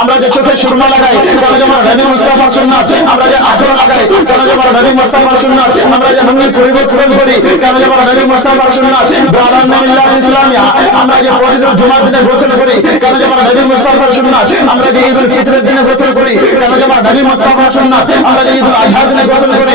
আমরা যে চোখে সুরমা লাগাই আমরা নবী মুস্তাফার সুন্নাত। আমরা যে আচর লাগাই আমরা নবী মুস্তাফার সুন্নাত। আমরা যে নবী পরিবার পূরণ করি আমরা নবী মুস্তাফার সুন্নাত। ব্রাদার নামিল্লাহ ইসলামিয়া। আমরা যে প্রতিদিন জুমার দিনে গোসল করি আমরা নবী মুস্তাফার সুন্নাত। আমরা যে ঈদুল ফিতরের দিনে গোসল করি যে আমরা নবী মুস্তাফার আমরা যে ঈদুল আজহার দিনে গোসল করি